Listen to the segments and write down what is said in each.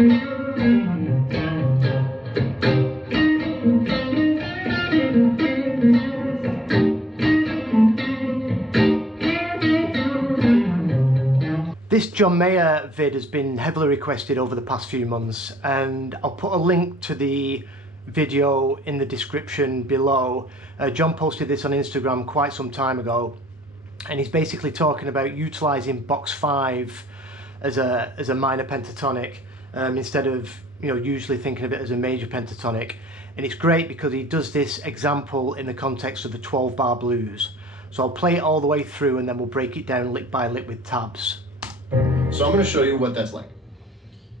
This John Mayer vid has been heavily requested over the past few months, and I'll put a link to the video in the description below. John posted this on Instagram quite some time ago, and he's basically talking about utilising box 5 as a minor pentatonic instead of usually thinking of it as a major pentatonic. And it's great because he does this example in the context of the 12-bar blues. So I'll play it all the way through and then we'll break it down lick by lick with tabs. So I'm going to show you what that's like.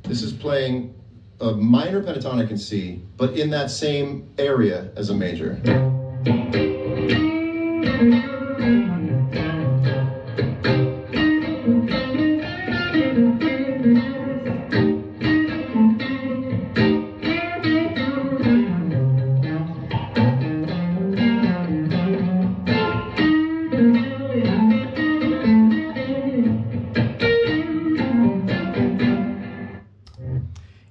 This is playing a minor pentatonic in C, but in that same area as a major.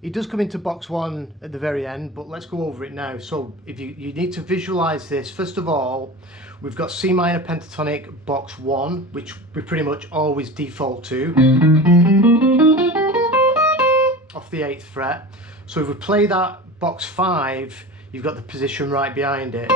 It does come into box 1 at the very end, but let's go over it now. So if you need to visualize this, first of all, we've got C minor pentatonic box 1, which we pretty much always default to, off the 8th fret. So if we play that box 5, you've got the position right behind it.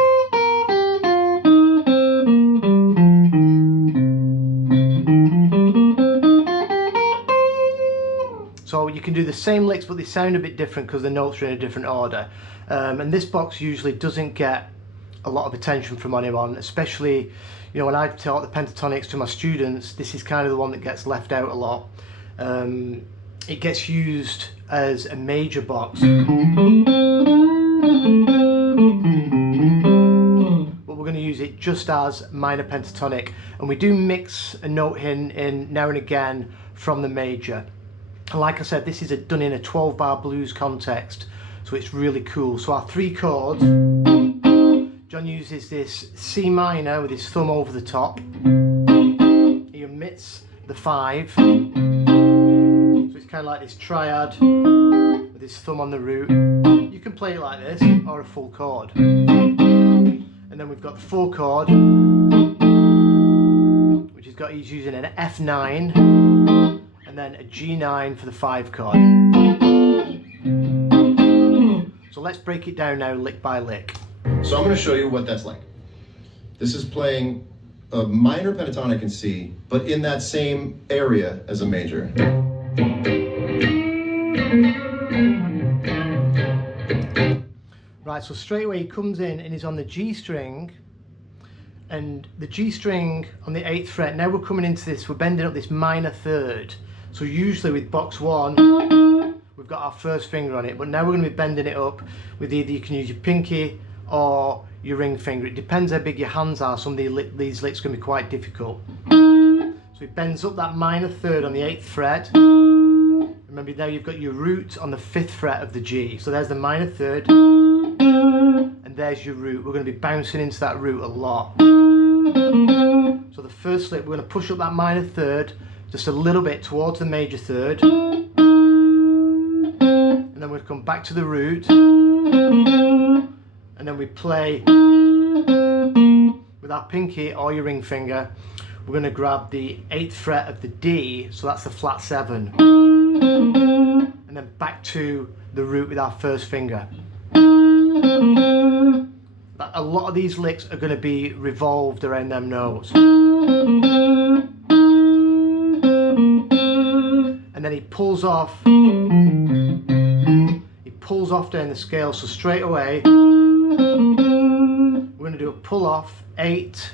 So you can do the same licks, but they sound a bit different because the notes are in a different order. And this box usually doesn't get a lot of attention from anyone, especially when I taught the pentatonics to my students. This is kind of the one that gets left out a lot. It gets used as a major box, but we're going to use it just as minor pentatonic, and we do mix a note in now and again from the major. And like I said, this is done in a 12-bar blues context, so it's really cool. So our 3 chords, John uses this C minor with his thumb over the top. He omits the 5, so it's kind of like this triad with his thumb on the root. You can play it like this, or a full chord. And then we've got the 4 chord, which he's using an F9, and then a G9 for the 5 chord. So let's break it down now lick by lick. So I'm going to show you what that's like. This is playing a minor pentatonic in C, but in that same area as a major. Right, so straight away he comes in and he's on the G string, and the G string on the 8th fret. Now we're coming into this, we're bending up this minor third. So usually with box 1, we've got our first finger on it, but now we're going to be bending it up with either you can use your pinky or your ring finger. It depends how big your hands are. Some of these licks can be quite difficult. So it bends up that minor third on the 8th fret. Remember now you've got your root on the 5th fret of the G. So there's the minor third, and there's your root. We're going to be bouncing into that root a lot. So the first lick, we're going to push up that minor third just a little bit towards the major third, and then we'll come back to the root, and then we play with our pinky or your ring finger. We're going to grab the 8th fret of the D, so that's the flat 7, and then back to the root with our first finger. A lot of these licks are going to be revolved around them notes. And then he pulls off down the scale. So straight away we're going to do a pull off 8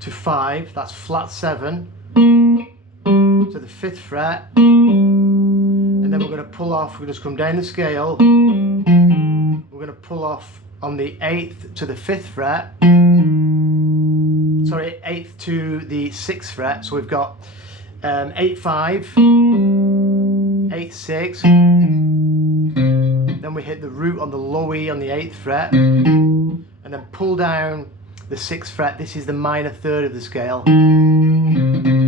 to 5, that's flat 7 to the 5th fret, and then we're going to pull off, we're going to just come down the scale, we're going to pull off on the 8th to the 5th fret, sorry, 8th to the 6th fret. So we've got 8 5, 8 6, then we hit the root on the low E on the 8th fret, and then pull down the 6th fret. This is the minor third of the scale, and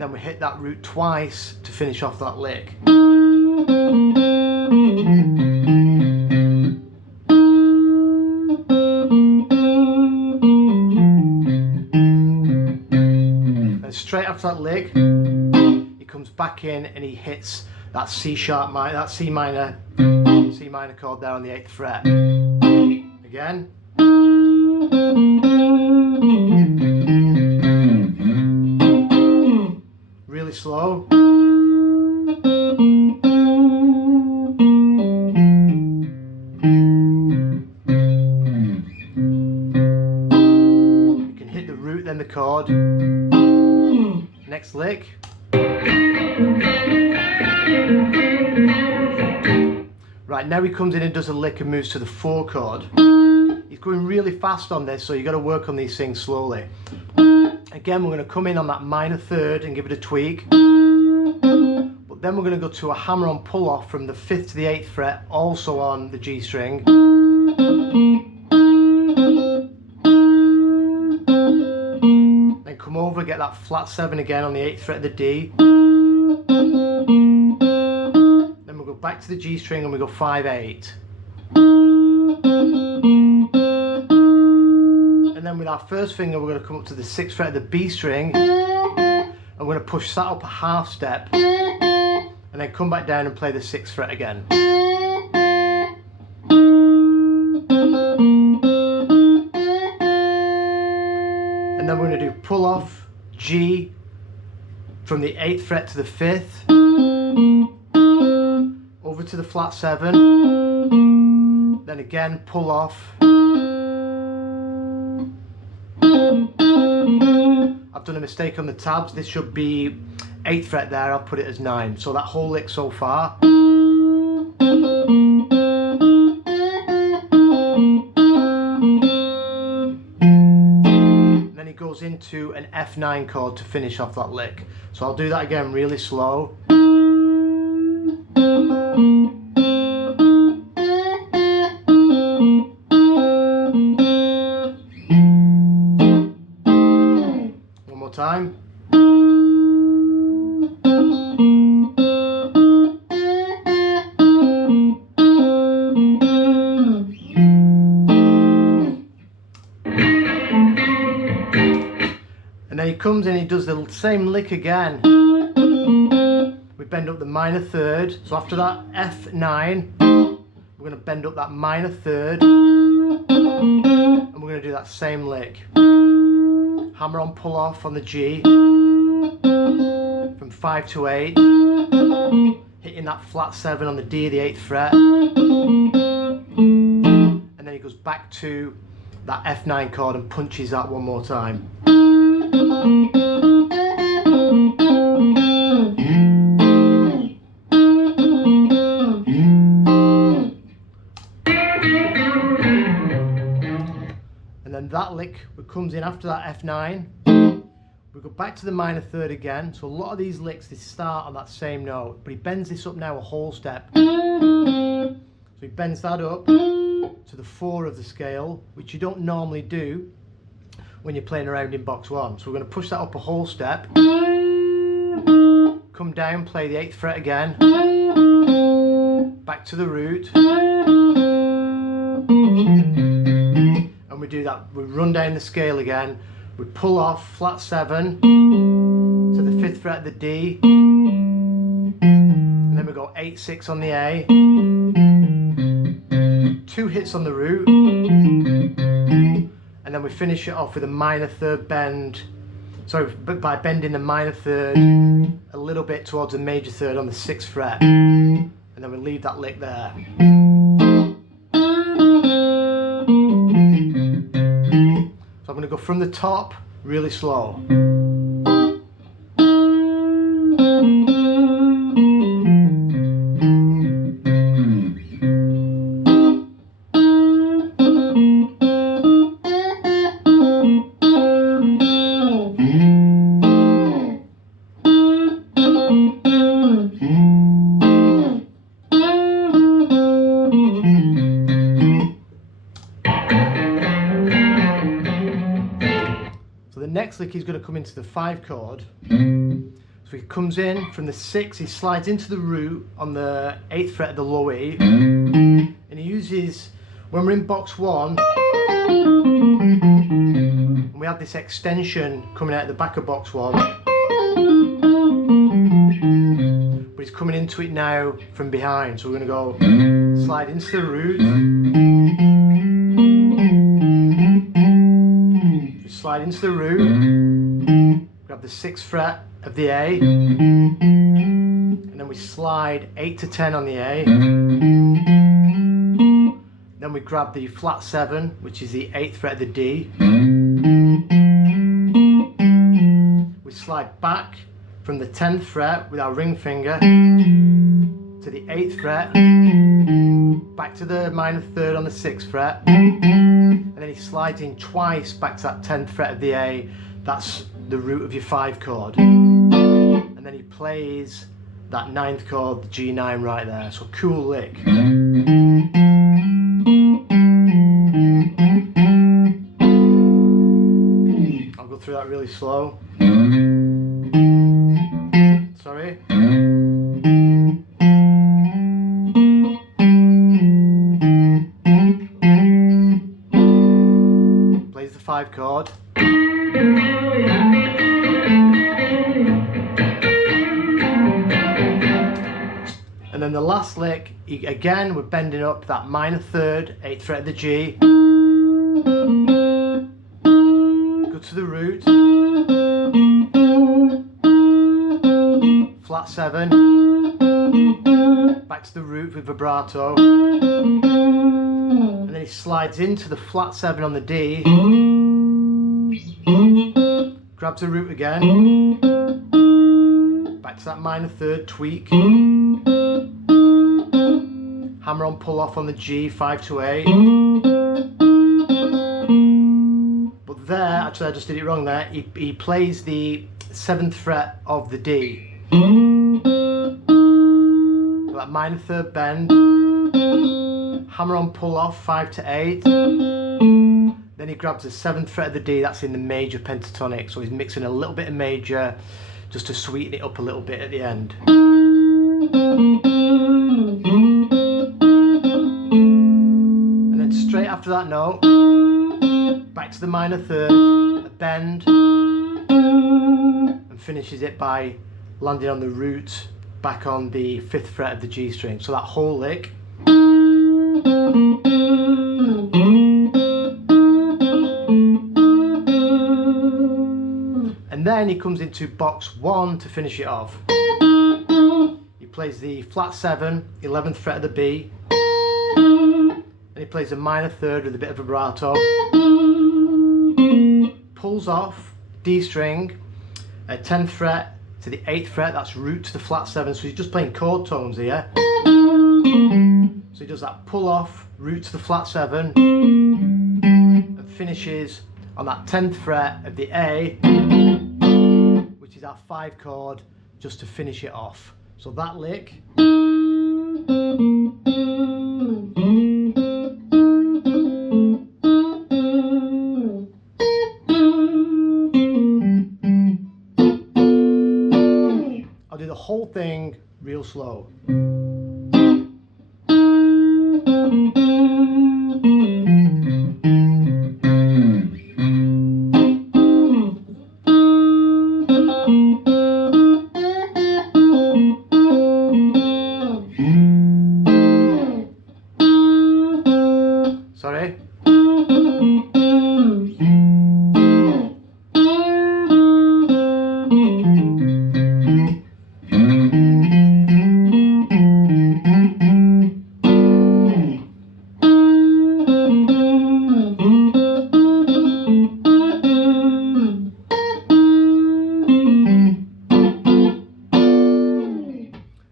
then we hit that root twice to finish off that lick. to that lick, he comes back in and he hits that C minor chord there on the 8th fret. Again. Really slow. You can hit the root, then the chord. Next lick. Right, now he comes in and does a lick and moves to the 4 chord. He's going really fast on this, so you've got to work on these things slowly. Again, we're going to come in on that minor 3rd and give it a tweak. But then we're going to go to a hammer-on pull-off from the 5th to the 8th fret, also on the G string. Then come over, get that flat 7 again on the 8th fret of the D. Then we'll go back to the G string and we go 5/8. And then with our first finger we're going to come up to the 6th fret of the B string and we're going to push that up a half step and then come back down and play the 6th fret again. And then we're going to do pull off G from the 8th fret to the 5th, over to the flat 7, then again pull off. I've done a mistake on the tabs, this should be 8th fret there, I'll put it as 9. So that whole lick so far. Then he goes into an F9 chord to finish off that lick. So I'll do that again really slow. One more time. And then he comes in, he does the same lick again. We bend up the minor 3rd. So after that F9, we're going to bend up that minor 3rd. And we're going to do that same lick. Hammer on pull off on the G. From 5 to 8. Hitting that flat 7 on the D, the 8th fret. And then he goes back to that F9 chord and punches that one more time. And then that lick comes in after that F9. We go back to the minor 3rd again. So a lot of these licks, they start on that same note, but he bends this up now a whole step. So he bends that up to the 4 of the scale, which you don't normally do when you're playing around in box 1. So we're going to push that up a whole step, come down, play the 8th fret again, back to the root, and we do that, we run down the scale again, we pull off flat 7 to the 5th fret of the D, and then we go 8/6 on the A, 2 hits on the root, and then we finish it off with a minor 3rd bend, by bending the minor 3rd a little bit towards the major 3rd on the 6th fret, and then we leave that lick there. So I'm going to go from the top really slow. The next lick he's going to come into the 5 chord. So he comes in from the 6, he slides into the root on the 8th fret of the low E, and he uses, when we're in box 1, and we have this extension coming out of the back of box 1, but it's coming into it now from behind. So we're going to go slide into the root, slide into the root, grab the 6th fret of the A, and then we slide 8 to 10 on the A. Then we grab the flat 7, which is the 8th fret of the D. We slide back from the 10th fret with our ring finger to the 8th fret, back to the minor 3rd on the 6th fret, and then he slides in twice back to that 10th fret of the A. That's the root of your 5 chord. And then he plays that 9th chord, the G9 right there. So cool lick. I'll go through that really slow. Sorry. Plays the 5 chord. And then the last lick, again we're bending up that minor 3rd, 8th fret of the G. Go to the root. Flat 7, back to the root with vibrato, and then he slides into the flat 7 on the D, grabs the root again, back to that minor 3rd, tweak, hammer on pull off on the G, 5 to 8, but there, actually I just did it wrong there, he plays the 7th fret of the D. That minor 3rd bend, hammer on pull off 5 to 8, then he grabs the 7th fret of the D, that's in the major pentatonic, so he's mixing a little bit of major just to sweeten it up a little bit at the end. And then straight after that note, back to the minor 3rd, a bend, and finishes it by landing on the root back on the 5th fret of the G string. So that whole lick. And then he comes into box 1 to finish it off. He plays the flat 7, 11th fret of the B, and he plays a minor 3rd with a bit of vibrato, pulls off D string, 10th fret to the 8th fret, that's root to the flat 7, so he's just playing chord tones here. So he does that pull off, root to the flat 7, and finishes on that 10th fret of the A, which is our 5 chord, just to finish it off. So that lick. I'll do the whole thing real slow. Sorry.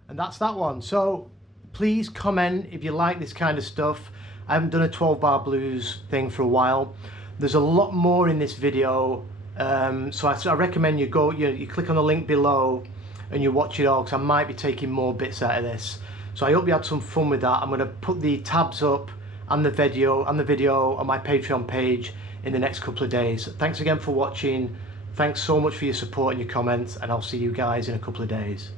And that's that one. So please comment if you like this kind of stuff. I haven't done a 12-bar blues thing for a while. There's a lot more in this video, so I recommend you go, you click on the link below and you watch it all, because I might be taking more bits out of this. So I hope you had some fun with that. I'm going to put the tabs up and the video on my Patreon page in the next couple of days. Thanks again for watching. Thanks so much for your support and your comments, and I'll see you guys in a couple of days.